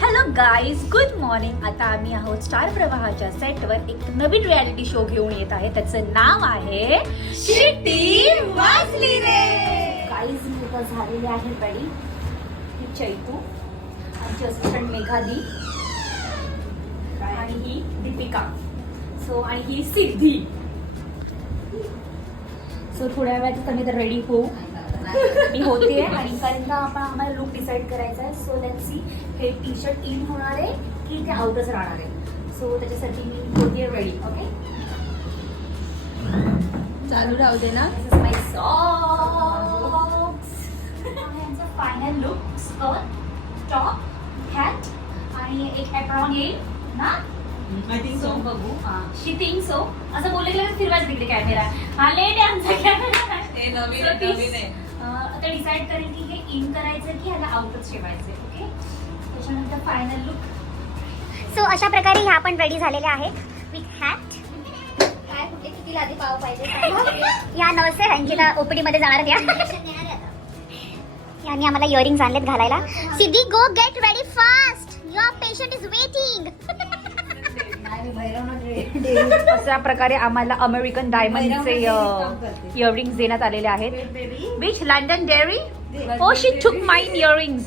Hello guys, good morning. आता आम्ही आहोत स्टार प्रवाहाच्या सेटवर एक नवीन रियालिटी शो घेऊन येत आहे. त्याचं नाव आहे शिट्टी वाजली रे. गाईज मी आता झालेले आहे रेडी. ही चैतू, आमची असिस्टंट मेघादी आणि ही दीपिका. सो आणि ही सिद्धी. सो थोड्या वेळात आम्ही तर रेडी होऊ. मी होते आणि कारण आपण आम्हाला लुक डिसाईड करायचा आहे. सो लेट्स सी हे टी शर्ट इन होणार आहे की ते आउटच राहणार आहे. सो त्याच्यासाठी मी होते रेडी. ओके, चालू राहू दे ना. This is my socks. Final look, skirt, top, hat आणि एक एप्रॉन येईल ना. सो बघू. She think so. असं बोलले की फिरवायचं तिकडे कॅमेरा. हा लेट आहे आमचा कॅमेरा. नवीन आहे. आता डिसाईड करेल की हे इन करायचं की ह्याला आउटच ठेवायचं. ओके, त्याच्यानंतर फायनल लुक. सो अशा प्रकारे ह्या पण रेडी झालेल्या आहेत विथ हॅट. काय कुठे किती लादी पाव पाहिजे? या नर्स आहे, ह्यांच्या ओपीडी मध्ये जाणार त्या. यांनी आम्हाला इयरिंग्स आणलेत घालायला. Siddhi, go get ready fast, your patient is waiting. अशा प्रकारे आम्हाला अमेरिकन डायमंडचे इयरिंग्स देण्यात आलेले आहेत. Which London dairy. Oh she took mine earrings.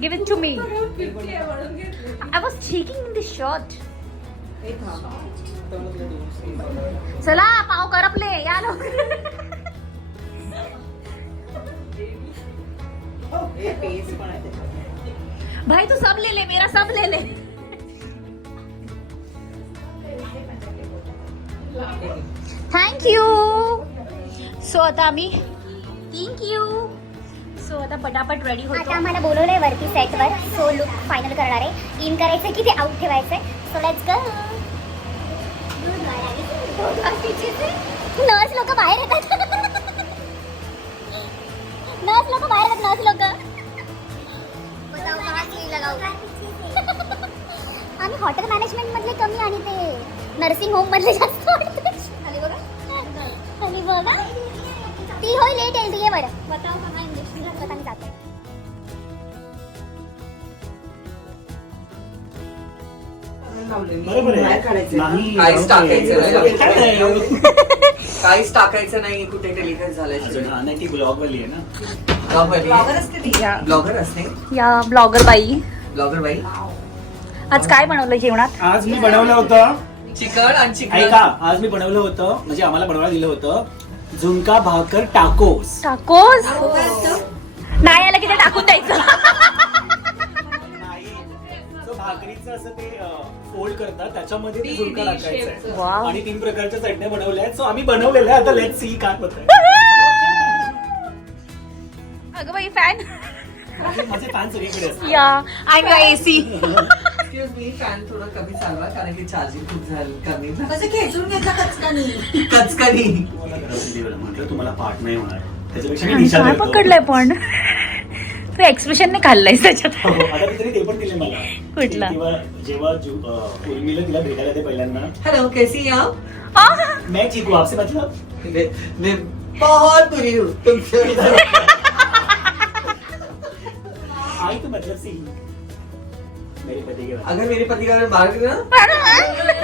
Give it to me. I was checking in the shirt. चला पाव करपले या लोक. भाई तू सब ले ले, मेरा सब ले ले. Thank you. सो आता आम्ही थँक यू. सो आता पटापट रेडी होतो. आता आम्हाला बोलवलंय वरती सेटवर. सो लुक फायनल करणार आहे. इन करायचंय की ते आउट ठेवायचंय. So let's go. नर्स लोक बाहेर येतात. नर्स लोक बाहेर येतात. नर्स लोक. आम्ही हॉटेल मॅनेजमेंट मधले कमी आणि ते नर्सिंग होम मधले जास्त वाटतात. आणि बघा ती होय लेट येईल. ये बरं बताव का इंजेक्शन घातलं आणि जाते. बरोबर आहे. नाही काहीच टाकायचं नाही. काय काहीच टाकायचं नाही. कुठे टेलिकास्ट झाल्याशिवाय. नाही ती ब्लॉगवाली आहे ना. ब्लॉगर असते. या ब्लॉगर बाई. ब्लॉगर बाई. आज काय बनवलं जेवणात? आज मी बनवलं होतं चिकन आणि चिकन. ऐका, आज मी बनवलं होतं म्हणजे आम्हाला बनवायला दिलं होतं झुणका भाकर टाकोस. टाकोस नाही आलं की ते टाकून द्यायचं. नाही, जो भाकरीचं असं ते फोल्ड करतात त्याच्यामध्ये ते झुणका टाकायचं आहे. वाव. आणि 3 प्रकारच्या चटण्या बनवल्या आहेत. सो आम्ही बनवलेलं आहे. आता लेट्स सी काय होतंय. अगं बाई फॅन. माझे फॅन सगळीकडे असतात. या आणि एसी. एक्सक्यूज मी, फॅन थोडं कमी चालवा कारण की चार्जिंग खूप झाली कमी. कसं खेचून घेतला कचकनी. तुम्हाला घरात दिलं म्हटलं तुम्हाला पाठ नाही होणार. त्याच्यापेक्षा मी दिशा काय देतो. पकडलंय पण तू एक्सप्रेशन ने खाल्लायस त्याच्यात. हो, आता मी तरी ते पण दिले मला. कुठला? जेव्हा उर्मिला तिला भेटायला ते पहिल्यांदा. हेलो, कैसी हैं आप? मैं ठीक हूँ, आपसे मतलब. मैं बहुत बुरी हूँ. आई तो मतलब सी मेरे पति के बारे अगर मेरे पति का बाहर गिरा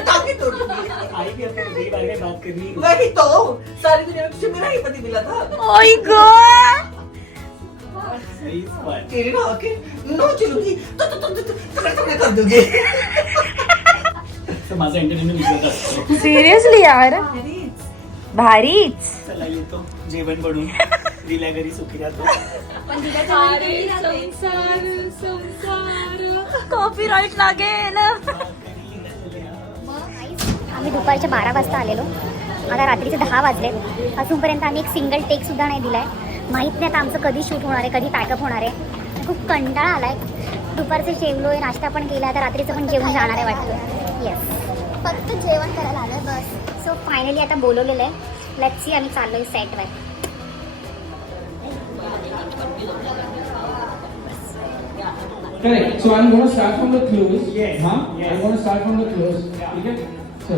ताकि तोड़ दूंगी. आई भी अपने पति के बारे में बात करनी. वही तो सारी दुनिया में तुझे मेरा ही पति मिला था. ओय गॉड. सही बात. तेरी ना आके नो चलूंगी तो कर दूंगी. तर माझा एंटरटेनमेंट विचारत असतो. सिरियसली यार भारीच. चला येतो जेवण बनवून. दिल्या घरी सुखी राहतो. कॉपीराइट लागेल. आम्ही दुपारच्या 12 वाजता आलेलो. आता रात्रीचे 10 वाजले. अजूनपर्यंत आम्ही एक सिंगल टेक सुद्धा नाही दिलाय. माहित नाही आता आमचं कधी शूट होणार आहे, कधी पॅकअप होणार आहे. खूप कंटाळा आलाय. दुपारचं जेवलोय, नाश्ता पण केला. आता रात्रीचं पण जेवण जाणार आहे वाटतं. येस, फक्त जेवण करायला आलंय बस. सो फायनली आता बोलवलेलं आहे. लेट्स सी आम्ही चाललोय सेटवर. Correct. So I'm going to start from the close. Yes. Huh? Yes. I'm going to start from the close. Yeah. Okay. So.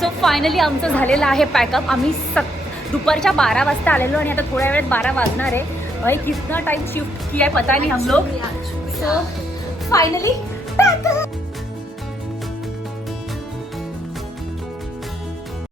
So finally आमचं झालेलं आहे पॅकअप. आम्ही दुपारच्या 12 वाजता आलेलो आणि आता थोड्या वेळात 12 वाजणार आहे. भाई कितना टाइम शिफ्ट किया है पता नहीं हम लोग. So finally pack up.